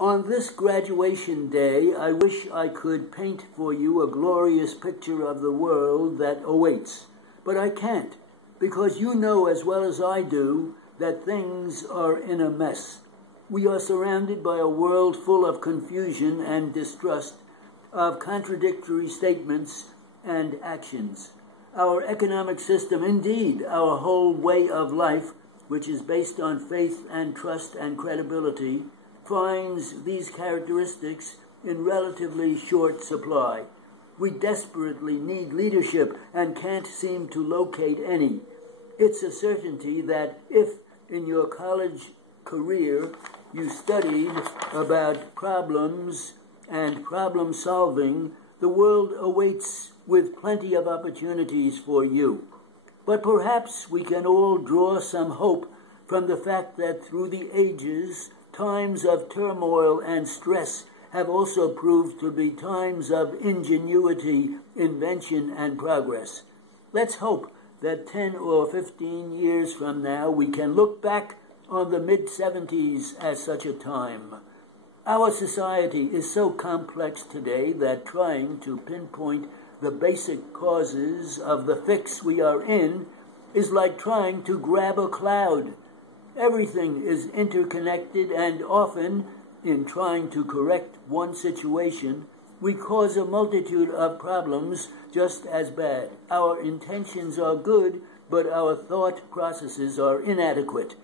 On this graduation day, I wish I could paint for you a glorious picture of the world that awaits. But I can't, because you know as well as I do that things are in a mess. We are surrounded by a world full of confusion and distrust, of contradictory statements and actions. Our economic system, indeed, our whole way of life, which is based on faith and trust and credibility, finds these characteristics in relatively short supply. We desperately need leadership and can't seem to locate any. It's a certainty that if in your college career you studied about problems and problem solving, the world awaits with plenty of opportunities for you. But perhaps we can all draw some hope from the fact that through the ages, times of turmoil and stress have also proved to be times of ingenuity, invention, and progress. Let's hope that 10 or 15 years from now we can look back on the mid-70s as such a time. Our society is so complex today that trying to pinpoint the basic causes of the fix we are in is like trying to grab a cloud. Everything is interconnected, and often, in trying to correct one situation, we cause a multitude of problems just as bad. Our intentions are good, but our thought processes are inadequate.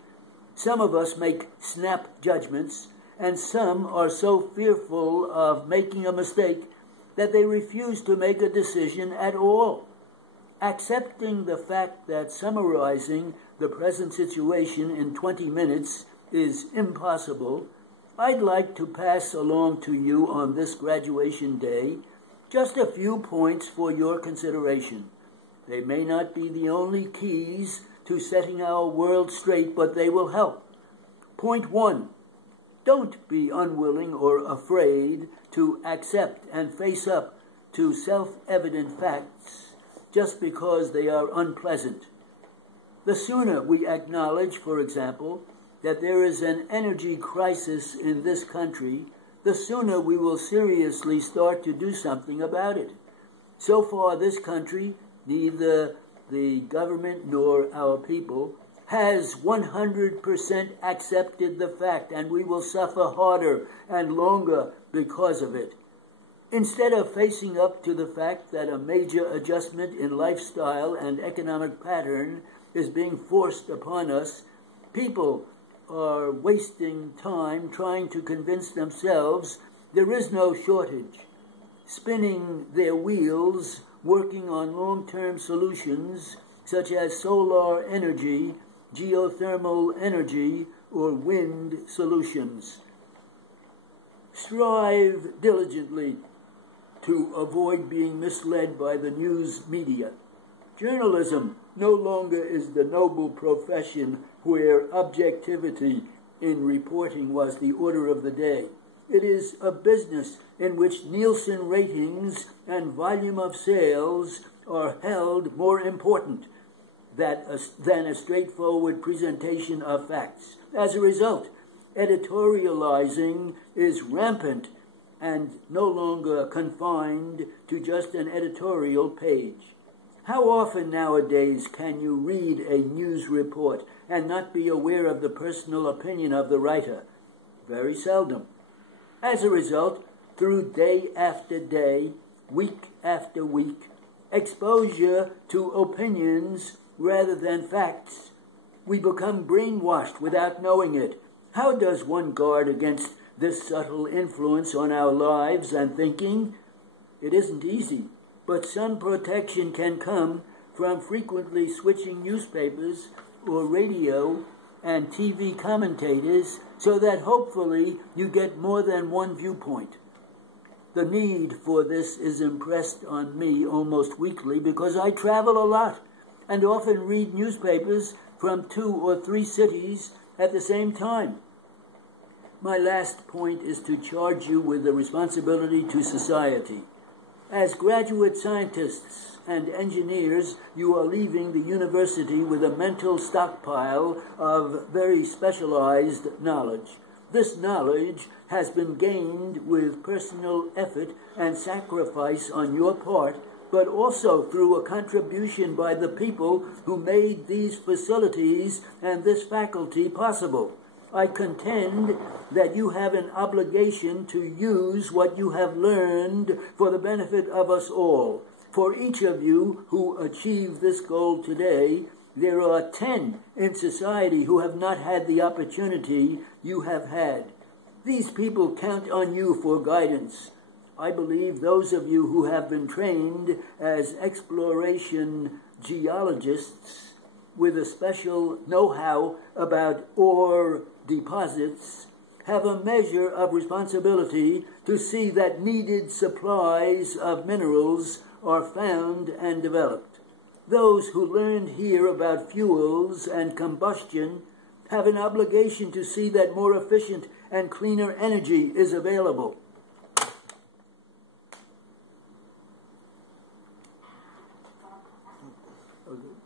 Some of us make snap judgments, and some are so fearful of making a mistake that they refuse to make a decision at all. Accepting the fact that summarizing the present situation in 20 minutes is impossible, I'd like to pass along to you on this graduation day just a few points for your consideration. They may not be the only keys to setting our world straight, but they will help. Point 1. Don't be unwilling or afraid to accept and face up to self-evident facts just because they are unpleasant. The sooner we acknowledge, for example, that there is an energy crisis in this country, the sooner we will seriously start to do something about it. So far, this country, neither the government nor our people, has 100% accepted the fact, and we will suffer harder and longer because of it. Instead of facing up to the fact that a major adjustment in lifestyle and economic pattern is being forced upon us, people are wasting time trying to convince themselves there is no shortage, spinning their wheels, working on long-term solutions such as solar energy, geothermal energy, or wind solutions. Strive diligently to avoid being misled by the news media. Journalism no longer is the noble profession where objectivity in reporting was the order of the day. It is a business in which Nielsen ratings and volume of sales are held more important than a straightforward presentation of facts. As a result, editorializing is rampant and no longer confined to just an editorial page. How often nowadays can you read a news report and not be aware of the personal opinion of the writer? Very seldom. As a result, through day after day, week after week, exposure to opinions rather than facts, we become brainwashed without knowing it. How does one guard against this subtle influence on our lives and thinking? It isn't easy, but some protection can come from frequently switching newspapers or radio and TV commentators so that hopefully you get more than one viewpoint. The need for this is impressed on me almost weekly because I travel a lot and often read newspapers from 2 or 3 cities at the same time. My last point is to charge you with the responsibility to society. As graduate scientists and engineers, you are leaving the university with a mental stockpile of very specialized knowledge. This knowledge has been gained with personal effort and sacrifice on your part, but also through a contribution by the people who made these facilities and this faculty possible. I contend that you have an obligation to use what you have learned for the benefit of us all. For each of you who achieve this goal today, there are 10 in society who have not had the opportunity you have had. These people count on you for guidance. I believe those of you who have been trained as exploration geologists with a special know-how about ore deposits have a measure of responsibility to see that needed supplies of minerals are found and developed. Those who learned here about fuels and combustion have an obligation to see that more efficient and cleaner energy is available. Okay.